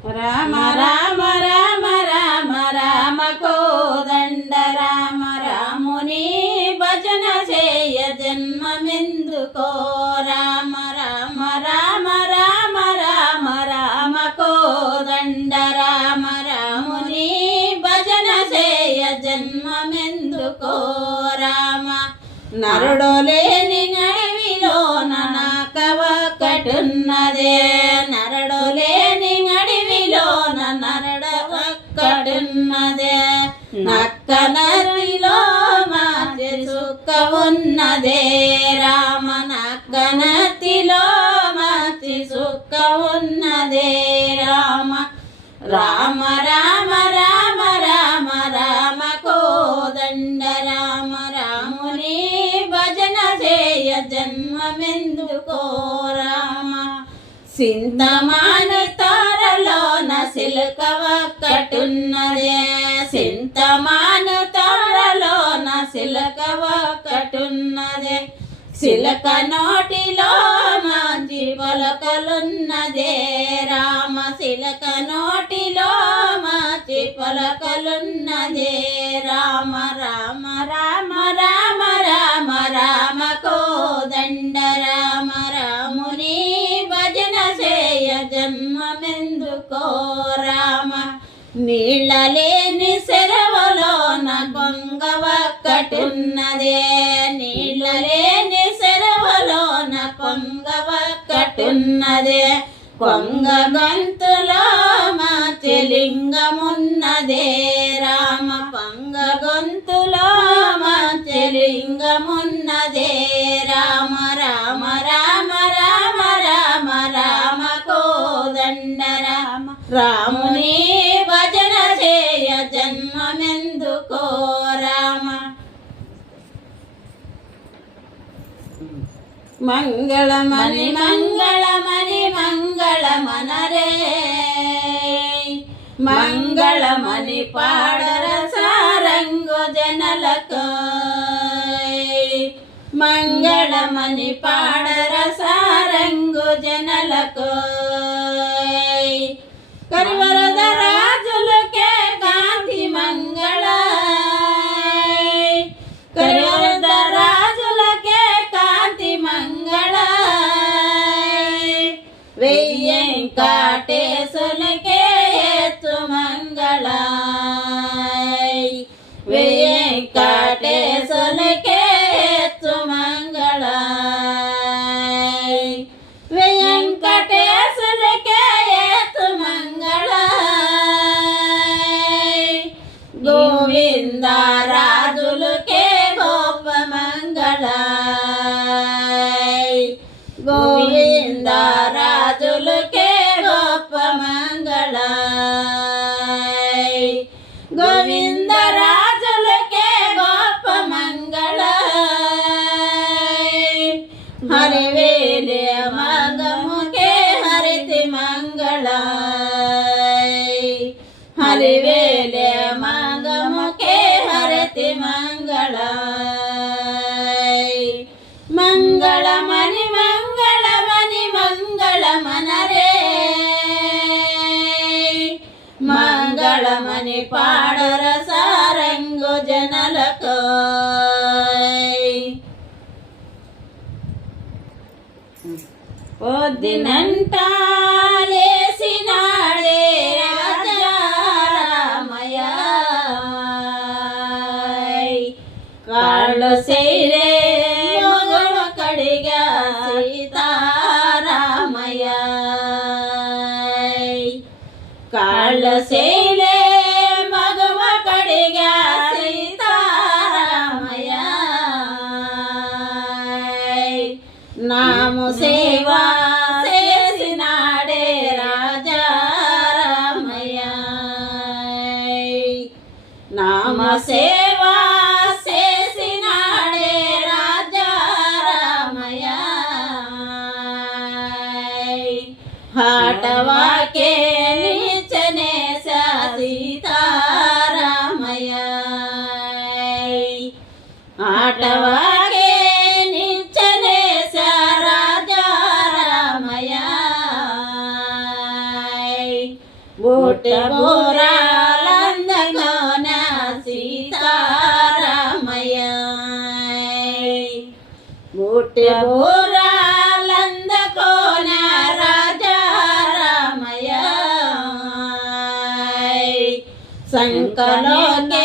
రామ రామ రామ రామ రామ కోదండ రామ రాముని భజన చేయ జన్మమెందుకో రామ రామ రామ రామ రామ రామ కోదండ రామ రాముని భజన చేయ జన్మమెందుకో రామ నరుడు లేని నడివిలోన నాకవక్కటున్నదే నరుడు లేని నడివిలోన నరడ ఒక్కటున్నదే నక్క నరిలో మాచి సుక్క ఉన్నదే రామ నక్క నతిలో మాచి సుక్క ఉన్నదే రామ రామ రామ రామ రామ రామ కోదండ రామ రాముని భజన చేయ జన్మమెందుకో రామ సింతమాని తారలోన సిలక ఒక్కటున్నదే సింతమాను తారలోన సిలక ఒక్కటున్నదే సిలక నోటిలో మంచి పలకలున్నదే రామ సిలక నోటిలో మంచి పలకలున్నదే రామ రామ రామ రామ రామ రామ కోదండ రామ రాముని భజన చేయ జన్మమెందుకో రామ నీళ్ళలేని సెరవలోన కొంగ ఒక్కటున్నదే నీళ్ళలేని సెరవలోన కొంగ ఒక్కటున్నదే కొంగ గొంతులో మాచి లింగమున్నదే రామ కొంగ గొంతులో మాచి లింగమున్నదే రామ రామ రామ రామ రామ రామ కోదండ రామ రాముని భజన చేయ జన్మమెందుకో రామ మంగళమణి మంగళమణి మంగళమనరే మంగళమణి పాడర సారంగు జనలకు మంగళమణి పాడర సారంగు జనలకు కరివరద రాజులకే కాంతి మంగళ కరివరద రాజులకే కాంతి మంగళ వెంకటేశులకే ఎత్తు మంగళ వెంకటేశులకే ఎత్తు మంగళ వెంకటేశులకే ఎత్తు మంగళ గోవింద రాజులకే గోప మంగళ గోవింద రాజులకే గోప మంగళ గోవింద రాజులకే గోప మంగళ హరివేలే మగముకే హరితి మంగళ హరివేలే మగముకే హరితి మంగళ మంగళమణి మంగళమణి మంగళమనరే మంగళమణి పాడర సారంగు జనలకు పొద్దునంతా లేసినాడే రాజా రామయ్య కాళ్ళు సేరే మొగలు కడిగా సీతారామయ్య కాళ్ళు సేలే మగవ కడిగా సీతారామయ్య నాము సేవా చేసినాడే రాజా రామయ్య నామ సేవా చేసినాడే రాజా రామయ్య హాటవాకే నీచనే సీతారామయ్య ఆటవాకే నీచనే రాజా రామయ్య బుట్టి బోరాలందలోన సీతారామయ్య బుట్టి బోరాలందకోన రాజారామయ్య సంకలోకి